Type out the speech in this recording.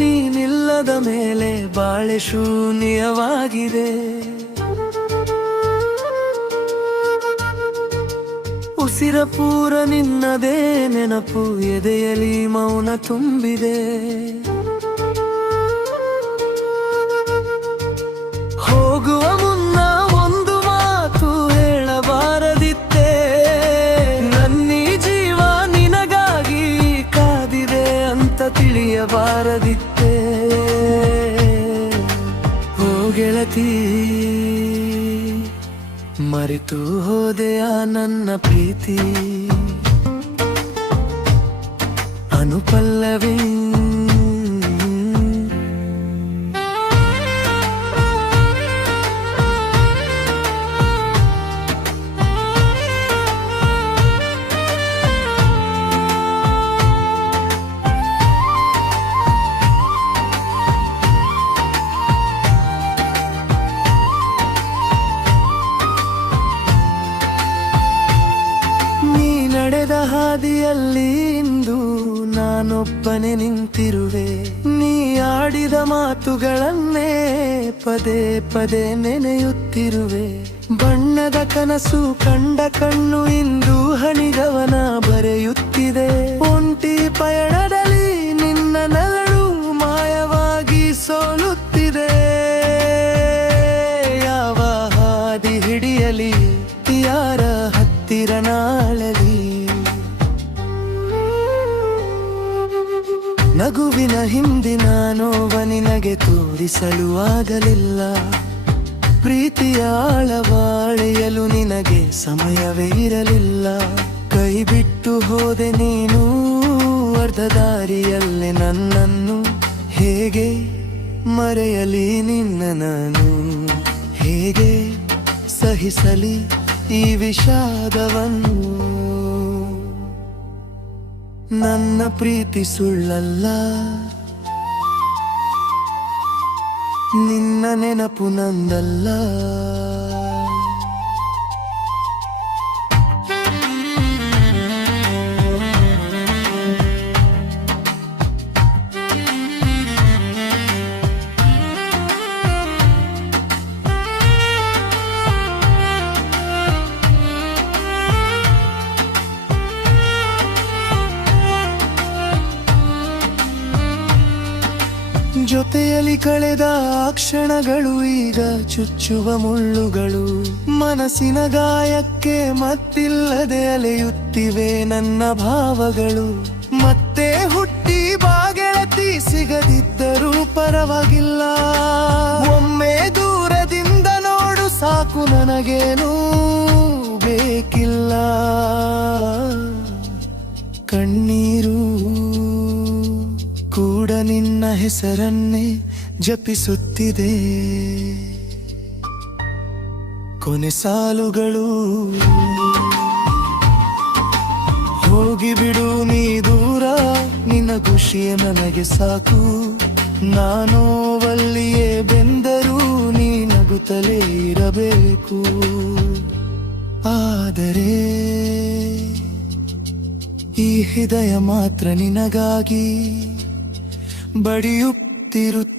ನೀನಿಲ್ಲದ ಮೇಲೆ ಬಾಳೆ ಶೂನ್ಯವಾಗಿದೆ. ಉಸಿರ ಪೂರ ನಿನ್ನದೇ ನೆನಪು, ಎದೆಯಲಿ ಮೌನ ತುಂಬಿದೆ. ಹೋಗುವ ಮುನ್ನ ಒಂದು ಮಾತು ಹೇಳಬಾರದಿತ್ತೆ, ನನ್ನೀ ಜೀವ ನಿನಗಾಗಿ ಕಾದಿದೆ ಅಂತ ತಿಳಿಯಬಾರದಿತ್ತೆ. ಓ ಗೆಳತಿ, ಮರೆತು ಹೋದೆಯ ನನ್ನ ಪ್ರೀತಿ ಅನುಪಲ್ಲವಿ. ನಡೆದ ಹಾದಿಯಲ್ಲಿ ಇಂದು ನಾನೊಬ್ಬನೇ ನಿಂತಿರುವೆ. ನೀ ಆಡಿದ ಮಾತುಗಳನ್ನೇ ಪದೇ ಪದೇ ನೆನೆಯುತ್ತಿರುವೆ. ಬಣ್ಣದ ಕನಸು ಕಂಡ ಕಣ್ಣು ಇಂದು ಹನಿಗವನ ಬರೆಯುತ್ತಿದೆ. ಒಂಟಿ ಪಯಣದಲ್ಲಿ ನಿನ್ನ ನರಳು ಮಾಯವಾಗಿ ಸೋಲುತ್ತಿದೆ. ಯಾವ ಹಾದಿ ಹಿಡಿಯಲಿ, ಯಾರ ಹತ್ತಿರ ನಾಳಲಿ, ನಗುವಿನ ಹಿಂದಿನ ನೋವ ನಿನಗೆ ತೋರಿಸಲು ಆಗಲಿಲ್ಲ. ಪ್ರೀತಿಯ ಆಳವಾಳೆಯಲು ನಿನಗೆ ಸಮಯವೇ ಇರಲಿಲ್ಲ. ಕೈ ಬಿಟ್ಟು ಹೋದೆ ನೀನು ಅರ್ಧ ದಾರಿಯಲ್ಲೇ ನನ್ನನ್ನು. ಹೇಗೆ ಮರೆಯಲಿ ನಿನ್ನ ನಾನು, ಹೇಗೆ ಸಹಿಸಲಿ ಈ ವಿಷಾದವನ್ನು. ನನ್ನ ಪ್ರೀತಿ ಸುಳ್ಳಲ್ಲ, ನಿನ್ನ ನೆನಪು ನಂದಲ್ಲ. ಜೊತೆಯಲ್ಲಿ ಕಳೆದ ಆ ಕ್ಷಣಗಳು ಈಗ ಚುಚ್ಚುವ ಮುಳ್ಳುಗಳು. ಮನಸ್ಸಿನ ಗಾಯಕ್ಕೆ ಮತ್ತಿಲ್ಲದೆ ಅಲೆಯುತ್ತಿವೆ ನನ್ನ ಭಾವಗಳು. ಮತ್ತೆ ಹುಟ್ಟಿ ಬಾಗೆಳತಿ ಸಿಗದಿದ್ದರೂ ಪರವಾಗಿಲ್ಲ. ಒಮ್ಮೆ ದೂರದಿಂದ ನೋಡು ಸಾಕು, ನನಗೇನೂ ಬೇಕಿಲ್ಲ. ಕಣ್ಣೀರು ಕೂಡ ನಿನ್ನ ಹೆಸರನ್ನೇ ಜಪಿಸುತ್ತಿದೆ. ಕೊನೆ ಸಾಲುಗಳು, ಹೋಗಿಬಿಡು ನೀ ದೂರ, ನಿನ್ನ ಖುಷಿಯೇ ನನಗೆ ಸಾಕು. ನಾನೋವಲ್ಲಿಯೇ ಬೆಂದರೂ ನೀ ನಗುತ್ತಲೇ ಇರಬೇಕು. ಆದರೆ ಈ ಹೃದಯ ಮಾತ್ರ ನಿನಗಾಗಿ ಬಡಿಯುತ್ತಿರುತ್ತದೆ.